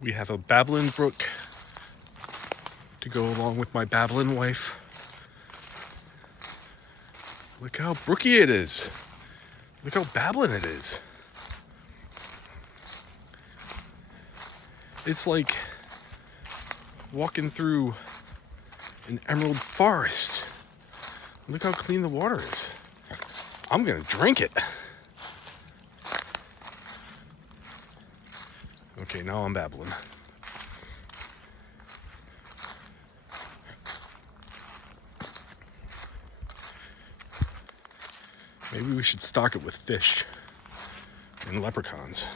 We have a babbling brook to go along with my babbling wife. Look how brooky it is. Look how babbling it is. It's like walking through an emerald forest. Look how clean the water is. I'm gonna drink it. Okay, now I'm babbling. Maybe we should stock it with fish and leprechauns.